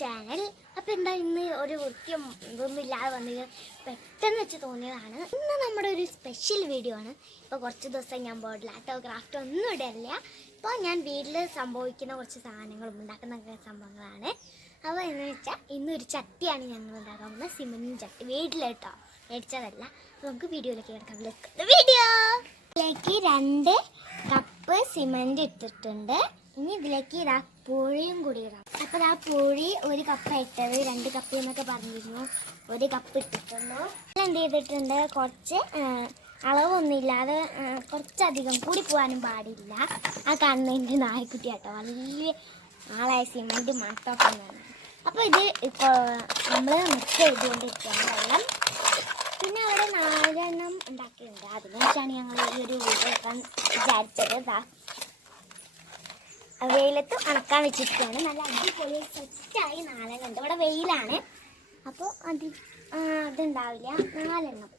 Channel. അപ്പോൾ എന്താ ഇന്ന് ഒരു വൃത്തിയും ഇതൊന്നും ഇല്ലാതെ വന്നത് പെട്ടെന്ന് വെച്ച് തോന്നിയതാണ്. ഇന്ന് നമ്മുടെ ഒരു സ്പെഷ്യൽ വീഡിയോ ആണ്. ഇപ്പോൾ കുറച്ച് ദിവസം ഞാൻ ബോർഡിലാട്ടോ ക്രാഫ്റ്റോ ഒന്നും ഇടല്ല. ഇപ്പോൾ ഞാൻ വീട്ടിൽ സംഭവിക്കുന്ന കുറച്ച് സാധനങ്ങളും ഉണ്ടാക്കുന്ന സംഭവങ്ങളാണ്. അപ്പോൾ എന്ന് വെച്ചാൽ ഇന്നൊരു ചട്ടിയാണ് ഞങ്ങൾ ഉണ്ടാക്കാൻ പോകുന്നത്. സിമൻറ്റ് ചട്ടി വീട്ടിൽ കേട്ടോ, മേടിച്ചതല്ല. നമുക്ക് വീഡിയോയിലേക്ക് കിടക്കാം. വീഡിയോ ഇതിലേക്ക് 2 കപ്പ് സിമൻറ്റ് ഇട്ടിട്ടുണ്ട്. ഇനി ഇതിലേക്ക് ഇതാ പൂഴിയും കൂടി ഇടാം. അപ്പോൾ ആ പൂഴി 1 കപ്പ് ഇട്ടത്, 2 കപ്പ് എന്നൊക്കെ പറഞ്ഞിരുന്നു, 1 കപ്പ് ഇട്ടിട്ടുള്ളൂ. എന്ത് ചെയ്തിട്ടുണ്ട്, കുറച്ച് അളവൊന്നുമില്ലാതെ കുറച്ചധികം കൂടി പോകാനും പാടില്ല. ആ കാണുന്നതിൻ്റെ നായ്ക്കുട്ടി കേട്ടോ, വലിയ ആളായ സിമൻറ്റ് മട്ടൊക്കെ എന്നാണ്. അപ്പോൾ ഇത് ഇപ്പോൾ നമ്മൾ മിക്സ് ചെയ്തുകൊണ്ടിരിക്കുകയാണ് വെള്ളം. പിന്നെ അവിടെ 4 എണ്ണം ഉണ്ടാക്കിയിട്ടുണ്ട്. അതിനുശേഷമാണ് ഞങ്ങൾ ഈ ഒരു വീഡിയോ എടുക്കാൻ വിചാരിച്ചത്. വെയിലത്ത് ഉണക്കാൻ വെച്ചിരിക്കുകയാണ്. നല്ല അടിപൊളി സെറ്റായി 4 എണ്ണം ഉണ്ട്. ഇവിടെ വെയിലാണ്, അപ്പോൾ അതുണ്ടാവില്ല. 4 എണ്ണം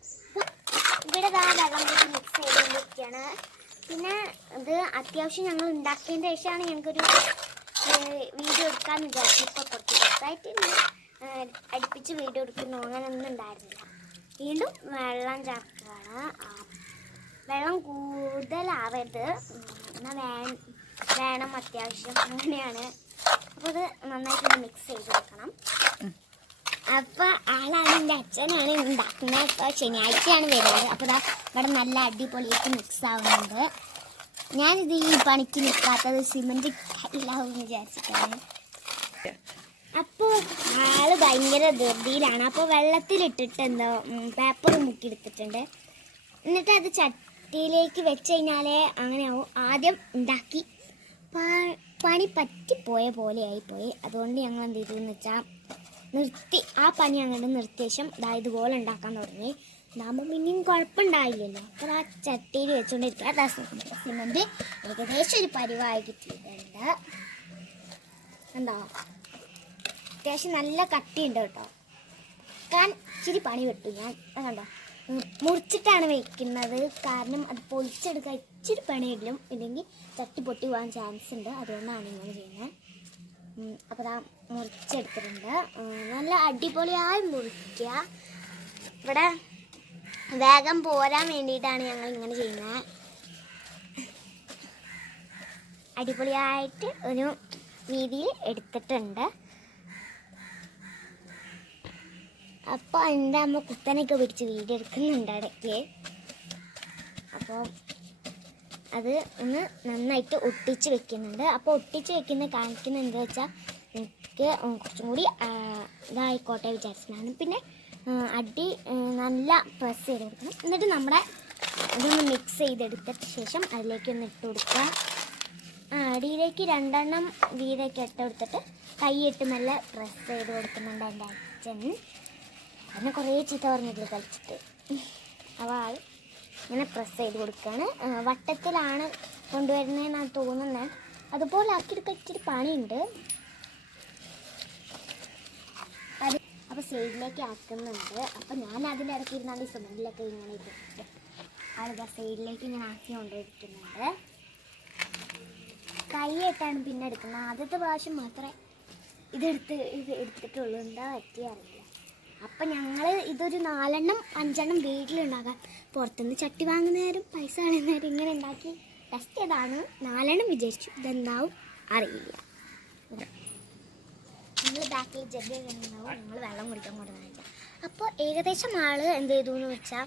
ഇവിടെ വെള്ളം കൂടി മിക്സ് ചെയ്തുകൊണ്ടിരിക്കുകയാണ്. പിന്നെ ഇത് അത്യാവശ്യം ഞങ്ങൾ ഉണ്ടാക്കിയതിൻ്റെ ശേഷമാണ് ഞങ്ങൾക്കൊരു വീഡിയോ എടുക്കാമെന്ന് വിചാരിച്ചു. ഇപ്പോൾ കുറച്ച് ദിവസമായിട്ട് അടുപ്പിച്ച് വീഡിയോ എടുക്കുന്നു, അങ്ങനെയൊന്നും ഉണ്ടായിരുന്നില്ല. വീണ്ടും വെള്ളം ചേർക്കുകയാണ്. വെള്ളം കൂടുതലാവരുത്, എന്നാൽ വേണം അത്യാവശ്യം, അങ്ങനെയാണ്. അപ്പോൾ ഇത് നന്നായിട്ട് മിക്സ് ചെയ്ത് കൊടുക്കണം. അപ്പോൾ ആളാണ് എൻ്റെ അച്ഛനാണ് ഉണ്ടാക്കുന്നത്. അപ്പോൾ ശനിയാഴ്ചയാണ് വരുന്നത്. അപ്പോൾ ഇതാ ഇവിടെ നല്ല അടിപൊളിയായിട്ട് മിക്സ് ആവുന്നുണ്ട്. ഞാനിത് ഈ പണിക്ക് നിൽക്കാത്തത് സിമൻറ്റ് കയ്യിലാവും വിചാരിച്ചിട്ടാണ്. അപ്പോൾ ആള് ഭയങ്കര ധൃതിയിലാണ്. അപ്പോൾ വെള്ളത്തിലിട്ടിട്ട് എന്തോ പേപ്പർ മുക്കിയെടുത്തിട്ടുണ്ട്. എന്നിട്ട് അത് ചട്ടിയിലേക്ക് വെച്ച് കഴിഞ്ഞാലേ അങ്ങനെയാവും. ആദ്യം ഉണ്ടാക്കി പണി പറ്റിപ്പോയ പോലെ ആയിപ്പോയി. അതുകൊണ്ട് ഞങ്ങൾ എന്ത് ചെയ്തെന്ന് വെച്ചാൽ നിർത്തി. ആ പണി അങ്ങോട്ട് നിർത്തിയ ശേഷം ഇതുപോലെ ഉണ്ടാക്കാൻ തുടങ്ങി. ഇതാകുമ്പോൾ പിന്നെയും കുഴപ്പമുണ്ടായില്ലല്ലോ. അപ്പോൾ ആ ചട്ടിയിൽ വെച്ചുകൊണ്ടിരിക്കുക. സിമൻറ്റ് ഏകദേശം ഒരു പരിവായി കിട്ടിയിട്ടുണ്ട്. എന്താ അത്യാവശ്യം നല്ല കട്ടിയുണ്ട് കേട്ടോ. ഇച്ചിരി പണി വിട്ടു ഞാൻ. കണ്ടോ, മുറിച്ചിട്ടാണ് വയ്ക്കുന്നത്. കാരണം അത് പൊളിച്ചെടുക്കാൻ ഇച്ചിരി പണിയിലും, ഇല്ലെങ്കിൽ ചട്ടി പൊട്ടി പോകാൻ ചാൻസ് ഉണ്ട്. അതുകൊണ്ടാണ് ഇങ്ങനെ ചെയ്യുന്നത്. അപ്പോൾ ആ മുറിച്ചെടുത്തിട്ടുണ്ട്. നല്ല അടിപൊളിയായി മുറിക്കുക. ഇവിടെ വേഗം പോരാൻ വേണ്ടിയിട്ടാണ് ഞങ്ങൾ ഇങ്ങനെ ചെയ്യുന്നത്. അടിപൊളിയായിട്ട് ഒരു രീതിയിൽ എടുത്തിട്ടുണ്ട്. അപ്പോൾ എൻ്റെ അമ്മ കുത്തനൊക്കെ പിടിച്ച് വീഡിയോ എടുക്കുന്നുണ്ട് ഇടയ്ക്ക്. അപ്പോൾ അത് ഒന്ന് നന്നായിട്ട് ഒട്ടിച്ച് വെക്കുന്നുണ്ട്. അപ്പോൾ ഒട്ടിച്ച് വെക്കുന്നത് കാണിക്കുന്നത് എന്താ വെച്ചാൽ എനിക്ക് കുറച്ചും കൂടി ഇതായിക്കോട്ടെ വിചാരിച്ചിട്ടാണ്. പിന്നെ അടി നല്ല പ്രസ് ചെയ്ത് കൊടുക്കണം. എന്നിട്ട് നമ്മുടെ ഇതൊന്ന് മിക്സ് ചെയ്തെടുത്തിട്ട് ശേഷം അതിലേക്കൊന്ന് ഇട്ട് കൊടുക്കുക. അടിയിലേക്ക് 2 എണ്ണം വീതമൊക്കെ ഇട്ട് കൊടുത്തിട്ട് കൈയിട്ട് നല്ല പ്രസ് ചെയ്ത് കൊടുക്കുന്നുണ്ട് എൻ്റെ അച്ഛൻ. അതിനെ കുറേ ചീത്ത പറഞ്ഞിട്ട് കളിച്ചിട്ട് അപ്പോൾ ആൾ ഇങ്ങനെ പ്രസ് ചെയ്ത് കൊടുക്കുകയാണ്. വട്ടത്തിലാണ് കൊണ്ടുവരുന്നതെന്നാണ് തോന്നുന്നത്. അതുപോലെ ആക്കിയെടുക്കാൻ ഇച്ചിരി പണിയുണ്ട്. അത് അപ്പോൾ സൈഡിലേക്ക് ആക്കുന്നുണ്ട്. അപ്പോൾ ഞാൻ അതിൻ്റെ ഇടയ്ക്ക് ഇരുന്നാണ് ഈ സിമൻറ്റിലൊക്കെ ഇങ്ങനെ ഇട്ടിട്ട് ആളിതാ സൈഡിലേക്ക് ഇങ്ങനെ ആക്കി കൊണ്ടിരിക്കുന്നുണ്ട്. കൈയായിട്ടാണ് പിന്നെ എടുക്കുന്നത്. ആദ്യത്തെ പ്രാവശ്യം മാത്രമേ ഇത് എടുത്തിട്ടുള്ളൂ. എന്താ പറ്റിയറിയില്ല. അപ്പം ഞങ്ങൾ ഇതൊരു 4 എണ്ണം 5 എണ്ണം വീട്ടിലുണ്ടാകാൻ പുറത്തുനിന്ന് ചട്ടി വാങ്ങുന്നവരും പൈസ കളയുന്നവരും ഇങ്ങനെ ഉണ്ടാക്കി ടെസ്റ്റ് ചെയ്താണ്. 4 എണ്ണം വിചാരിച്ചു. ഇതെന്താവും അറിയില്ല. ഞങ്ങൾ ബാക്കിൽ ജഗ് ഉണ്ടാവും, ഞങ്ങൾ വെള്ളം കുടിക്കാൻ കൊണ്ടുവന്നില്ല. അപ്പോൾ ഏകദേശം ആൾ എന്ത് ചെയ്തു എന്ന് വെച്ചാൽ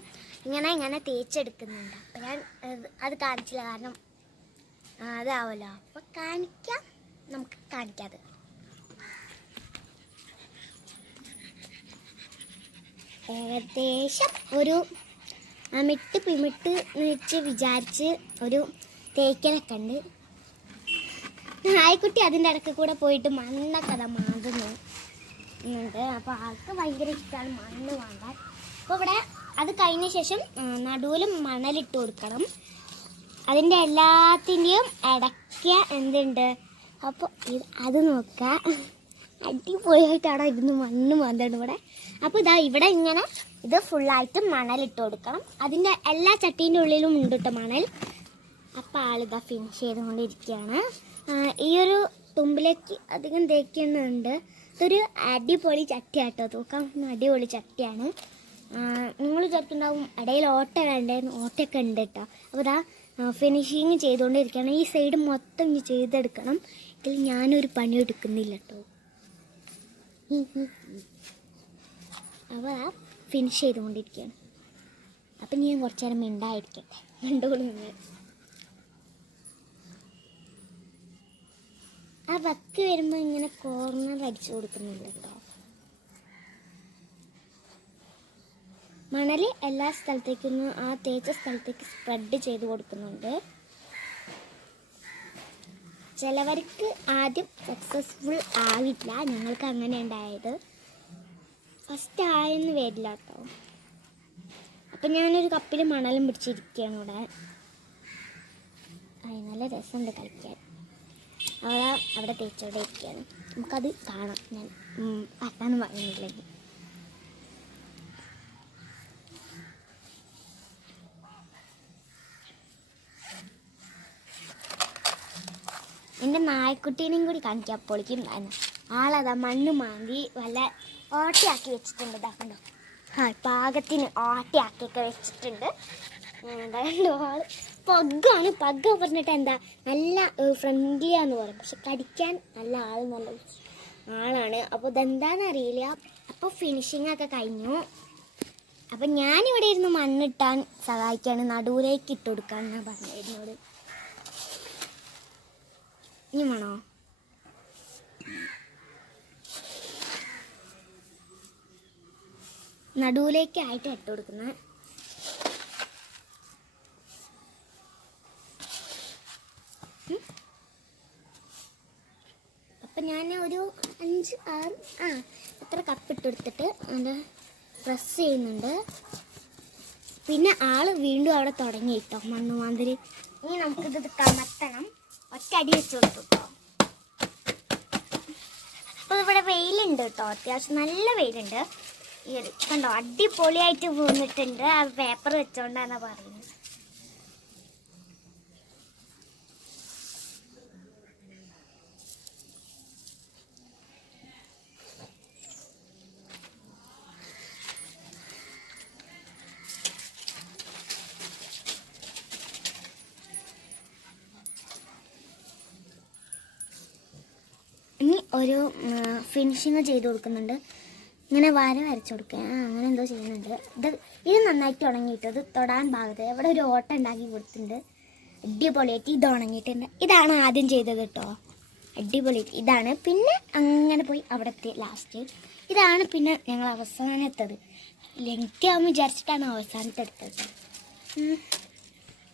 ഇങ്ങനെ തേച്ചെടുക്കുന്നുണ്ട്. അപ്പം ഞാൻ അത് കാണിച്ചില്ല, കാരണം അതാവല്ലോ. അപ്പോൾ നമുക്ക് കാണിക്കാതെ. ഏകദേശം ഒരു മിട്ട് പിമിട്ട് വെച്ച് വിചാരിച്ച് ഒരു തേക്കലൊക്കെ ഉണ്ട്. നായ്ക്കുട്ടി അതിൻ്റെ ഇടയ്ക്ക് കൂടെ പോയിട്ട് മണ്ണൊക്കെ മാന്തുന്നുണ്ട്. അപ്പോൾ ആൾക്ക് ഭയങ്കര ഇഷ്ടമാണ് മണ്ണ് മാന്താൻ. അപ്പോൾ ഇവിടെ അത് കഴിഞ്ഞ ശേഷം നടുവിലും മണലിട്ട് കൊടുക്കണം. അതിൻ്റെ എല്ലാത്തിൻ്റെയും ഇടയ്ക്ക് എന്തുണ്ട്. അപ്പോൾ അത് നോക്കുക, അടിപൊളിയായിട്ടാണ് ഇരുന്ന് മണ്ണ് മാന്താണ് ഇവിടെ. അപ്പോൾ ഇവിടെ ഇങ്ങനെ ഇത് ഫുള്ളായിട്ട് മണലിട്ട് കൊടുക്കണം. അതിൻ്റെ എല്ലാ ചട്ടീൻ്റെ ഉള്ളിലും ഉണ്ട് കേട്ടോ മണൽ. അപ്പോൾ ആളിതാ ഫിനിഷ് ചെയ്തുകൊണ്ടിരിക്കുകയാണ്. ഈ ഒരു തുമ്പിലേക്ക് അധികം തേക്കുന്നുണ്ട്. ഇതൊരു അടിപൊളി ചട്ടിയാട്ടോ, തൂക്കാൻ അടിപൊളി ചട്ടിയാണ്. നിങ്ങൾ വിചാരിക്കുന്നുണ്ടാവും ഇടയിൽ ഓട്ട വേണ്ടായിരുന്നു, ഓട്ടയൊക്കെ ഉണ്ട് കേട്ടോ. അപ്പോൾ ഇതാ ഫിനിഷിങ് ചെയ്തുകൊണ്ടിരിക്കുകയാണ്. ഈ സൈഡ് മൊത്തം ഇനി ചെയ്തെടുക്കണം. ഇതിൽ ഞാനൊരു പണി എടുക്കുന്നില്ല കേട്ടോ. അപ്പോൾ ആ ഫിനിഷ് ചെയ്തുകൊണ്ടിരിക്കുകയാണ്. അപ്പം ഞാൻ കുറച്ച് നേരം മിണ്ടായിരിക്കട്ടെ, കണ്ടുകൊള്ളുന്നത്. ആ വക്ക് വരുമ്പോൾ ഇങ്ങനെ കോർണർ അടിച്ചു കൊടുക്കുന്നുണ്ട് കേട്ടോ. മണൽ എല്ലാ സ്ഥലത്തേക്കും ആ തേച്ച സ്ഥലത്തേക്ക് സ്പ്രെഡ് ചെയ്ത് കൊടുക്കുന്നുണ്ട്. ചിലവർക്ക് ആദ്യം സക്സസ്ഫുൾ ആവില്ല, ഞങ്ങൾക്ക് അങ്ങനെ ഉണ്ടായത്. ഫസ്റ്റ് ആയെന്ന് വരില്ല കേട്ടോ. അപ്പം ഞാനൊരു കപ്പിൽ മണലും പിടിച്ചിരിക്കുകയാണ് ഇവിടെ. നല്ല രസമുണ്ട് കളിക്കാൻ. അവിടെ തേച്ചോടെ ഇരിക്കുകയാണ്. നമുക്കത് കാണാം. ഞാൻ പറ്റാന്ന് പറയുന്നില്ലെങ്കിൽ എൻ്റെ നായ്ക്കുട്ടീനെയും കൂടി കാണിക്കാൻ പൊളിക്കും. ആളതാ മണ്ണ് മാന്തി വല്ല ഓട്ടയാക്കി വെച്ചിട്ടുണ്ട്. ഇതാക്കണ്ടോ, പാകത്തിന് ഓട്ടയാക്കിയൊക്കെ വെച്ചിട്ടുണ്ട്. എന്തായാലും ആൾ പഗ്ഗാണ്. പഗ്ഗ പറഞ്ഞിട്ട് എന്താ നല്ല ഫ്രണ്ട്ലിയാന്ന് പറയും, പക്ഷെ കടിക്കാൻ നല്ല നല്ല ആളാണ്. അപ്പോൾ ഇതെന്താണെന്നറിയില്ല. അപ്പോൾ ഫിനിഷിംഗ് ഒക്കെ കഴിഞ്ഞു. അപ്പം ഞാനിവിടെ ഇരുന്ന് മണ്ണിട്ടാൻ സഹായിക്കാണ്, നടുവിലേക്ക് ഇട്ട് കൊടുക്കാമെന്നാണ് പറഞ്ഞിരുന്നത്. ഇനി വേണോ? നടുവിലേക്കായിട്ട് ഇട്ട് കൊടുക്കുന്നത്. അപ്പം ഞാൻ ഒരു 5-6 എത്ര കപ്പ് ഇട്ടെടുത്തിട്ട് അത് പ്രസ് ചെയ്യുന്നുണ്ട്. പിന്നെ ആൾ വീണ്ടും അവിടെ തുടങ്ങി കേട്ടോ മണ്ണുമാതിരി. ഇനി നമുക്കിത് കമത്തണം. ഒറ്റടി വെച്ച് കൊടുത്തു കേട്ടോ. അപ്പോൾ ഇവിടെ വെയിലുണ്ട് കേട്ടോ, അത്യാവശ്യം നല്ല വെയിലുണ്ട്. ഈ കണ്ടോ അടിപൊളിയായിട്ട് പോന്നിട്ടുണ്ട്. ആ പേപ്പർ വെച്ചോണ്ടാണ് പറയുന്നത്. ഇനി ഒരു ഫിനിഷിങ് ചെയ്ത് കൊടുക്കുന്നുണ്ട്. ഇങ്ങനെ വരച്ചു കൊടുക്കുക, അങ്ങനെ എന്തോ ചെയ്യുന്നുണ്ട്. ഇത് നന്നായിട്ട് ഉണങ്ങിയിട്ട് ഇത് തൊടാൻ ഭാഗത്ത് ഇവിടെ ഒരു ഓട്ട ഉണ്ടാക്കി കൊടുത്തിട്ടുണ്ട്. അടിപൊളിയായിട്ട് ഇത് ഉണങ്ങിയിട്ടുണ്ട്. ഇതാണ് ആദ്യം ചെയ്തത് കേട്ടോ, അടിപൊളിയായിട്ട് ഇതാണ്. പിന്നെ അങ്ങനെ പോയി അവിടുത്തെ ലാസ്റ്റ് ഇതാണ്. പിന്നെ ഞങ്ങൾ അവസാനത്തത് ലെങ്തി ആകുമ്പോൾ വിചാരിച്ചിട്ടാണ് അവസാനത്തെ എടുത്തത്.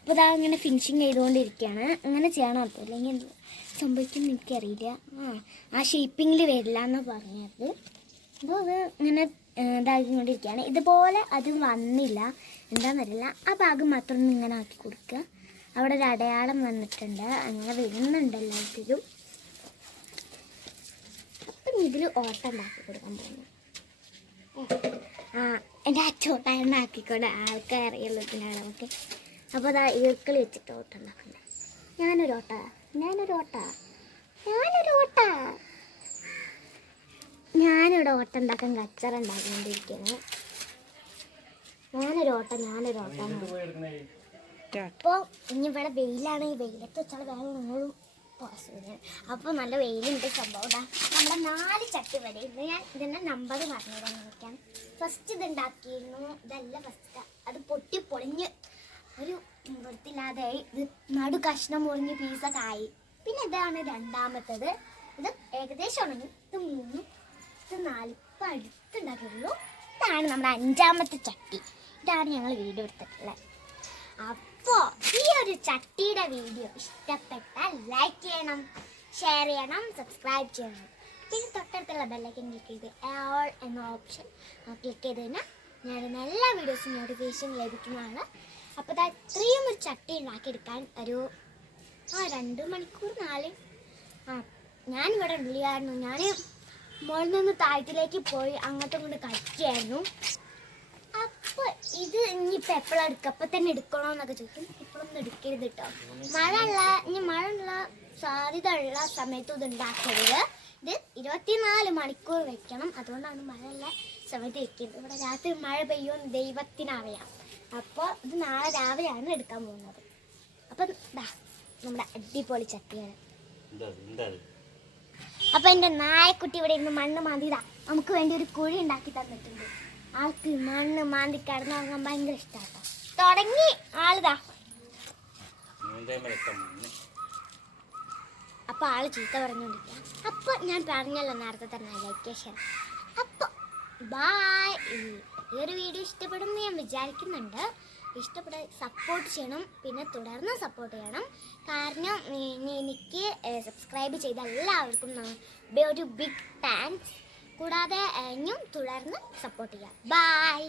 അപ്പോൾ ഇതാ ഇങ്ങനെ ഫിനിഷിങ് ചെയ്തുകൊണ്ടിരിക്കുകയാണ്. അങ്ങനെ ചെയ്യണം കേട്ടോ, അല്ലെങ്കിൽ എന്ത് സംഭവിക്കും എനിക്കറിയില്ല. ആ ഷേപ്പിങ്ങിൽ വരില്ല എന്നാണ് പറഞ്ഞത്. അപ്പോൾ അത് ഇങ്ങനെ ഇതാക്കിക്കൊണ്ടിരിക്കുകയാണ്. ഇതുപോലെ അത് വന്നില്ല, എന്താണെന്നറിയില്ല. ആ ഭാഗം മാത്രം ഇങ്ങനെ ആക്കി കൊടുക്കുക. അവിടെ ഒരു അടയാളം വന്നിട്ടുണ്ട്, അങ്ങനെ വരുന്നുണ്ട് എല്ലാത്തിലും. അപ്പം ഇതിൽ ഓട്ടം ഉണ്ടാക്കി കൊടുക്കാൻ പോകുന്നു. എൻ്റെ അച്ചോട്ടാണ് ആക്കിക്കൊണ്ട് ആൾക്കാർ അറിയുള്ളതിനാണ് നമുക്ക്. അപ്പോൾ അതാ ഈർക്കളി വെച്ചിട്ട് ഓട്ടം ഉണ്ടാക്കണ്ട. ഞാനൊരു ഓട്ട ഞാനിവിടെ ഓട്ടം ഉണ്ടാക്കാൻ കച്ചറ ഉണ്ടാക്കിക്കൊണ്ടിരിക്കുകയാണ്. ഞാനൊരു ഓട്ട അപ്പോൾ ഇനി ഇവിടെ വെയിലാണ്. ഈ വെയിലത്ത് വെച്ചാൽ വേറെ നിങ്ങളും പോസിബിൾ. അപ്പോൾ നല്ല വെയിലുണ്ട്. സംഭവം ഇതാ നമ്മുടെ 4 ചട്ടി വരെ ഇന്ന് ഞാൻ ഇതിൻ്റെ നമ്പർ പറഞ്ഞുതരാൻ നോക്കാം. ഫസ്റ്റ് ഇത് ഉണ്ടാക്കിയിരുന്നു, ഇതല്ല ഫസ്റ്റ്. അത് പൊളിഞ്ഞ് ഒരു വൃത്തിയില്ലാതെ ഇത് നടു കഷ്ണം മുറിഞ്ഞ് പീസൊക്കെ ആയി. പിന്നെ ഇതാണ് രണ്ടാമത്തത്. ഇത് ഏകദേശം ഉണങ്ങി. ഇത് 3, ഇത് 4 ഇപ്പം അടുത്തുണ്ടാക്കിയുള്ളൂ. ഇതാണ് നമ്മുടെ 5ാമത്തെ ചട്ടി. ഇതാണ് ഞങ്ങൾ വീഡിയോ എടുത്തിട്ടുള്ളത്. അപ്പോൾ ഈ ഒരു ചട്ടിയുടെ വീഡിയോ ഇഷ്ടപ്പെട്ടാൽ ലൈക്ക് ചെയ്യണം, ഷെയർ ചെയ്യണം, സബ്സ്ക്രൈബ് ചെയ്യണം. പിന്നെ തൊട്ടടുത്തുള്ള ബെല്ലൈക്കൻ ക്ലിക്ക് ചെയ്ത് ഓൾ എന്ന ഓപ്ഷൻ ക്ലിക്ക് ചെയ്ത് കഴിഞ്ഞാൽ ഞാൻ എല്ലാ വീഡിയോസും നോട്ടിഫിക്കേഷൻ ലഭിക്കുന്നതാണ്. അപ്പോൾ ഇത്രയും ഒരു ചട്ടി ഉണ്ടാക്കിയെടുക്കാൻ ഒരു 2 മണിക്കൂർ 4 ഞാനിവിടെ ഉള്ളിലായിരുന്നു. ഞാൻ മുകളിൽ നിന്ന് താഴത്തിലേക്ക് പോയി അങ്ങോട്ടും കൊണ്ട് കളിക്കുകയായിരുന്നു. അപ്പോൾ ഇത് ഇനിയിപ്പോൾ എപ്പോഴും എടുക്കുക, അപ്പം തന്നെ എടുക്കണമെന്നൊക്കെ ചോദിക്കും. ഇപ്പോഴൊന്നും എടുക്കരുത് കേട്ടോ. മഴ ഉള്ള സാധ്യത ഉള്ള സമയത്തും ഇത് ഉണ്ടാക്കരുത്. ഇത് 24 മണിക്കൂർ വെക്കണം. അതുകൊണ്ടാണ് മഴയുള്ള സമയത്ത് വെക്കുന്നത്. ഇവിടെ രാത്രി മഴ പെയ്യുമെന്ന് ദൈവത്തിനറിയാം. അപ്പോൾ ഇത് നാളെ രാവിലെയാണ് എടുക്കാൻ പോകുന്നത്. അപ്പം ഇതാ നമ്മുടെ അടിപൊളി ചട്ടിയാണ്. അപ്പം എൻ്റെ നായക്കുട്ടി ഇവിടെ ഇരുന്ന് മണ്ണ് മാന്തിതാ നമുക്ക് വേണ്ടി ഒരു കുഴി ഉണ്ടാക്കി തന്നിട്ടുണ്ട്. ആൾക്ക് മണ്ണ് മാന്തി കിടന്നുറങ്ങാൻ ഭയങ്കര ഇഷ്ടമാണ്. തുടങ്ങി ആളിതാ. അപ്പോൾ ആള് ചീത്ത പറഞ്ഞുകൊണ്ടിരിക്കുക. അപ്പോൾ ഞാൻ പറഞ്ഞല്ലോ നേരത്തെ തന്നെ ലൈക്ക് ഷെയർ. അപ്പോൾ ബായ്. ഈ ഒരു വീഡിയോ ഇഷ്ടപ്പെടുമെന്ന് ഞാൻ വിചാരിക്കുന്നുണ്ട്. ഇഷ്ടപ്പെടാൻ സപ്പോർട്ട് ചെയ്യണം, പിന്നെ തുടർന്ന് സപ്പോർട്ട് ചെയ്യണം. കാരണം എനിക്ക് സബ്സ്ക്രൈബ് ചെയ്ത എല്ലാവർക്കും ഒരു ബിഗ് താങ്ക്സ്. കൂടാതെ ഇനിയും തുടർന്ന് സപ്പോർട്ട് ചെയ്യാം. ബായ്.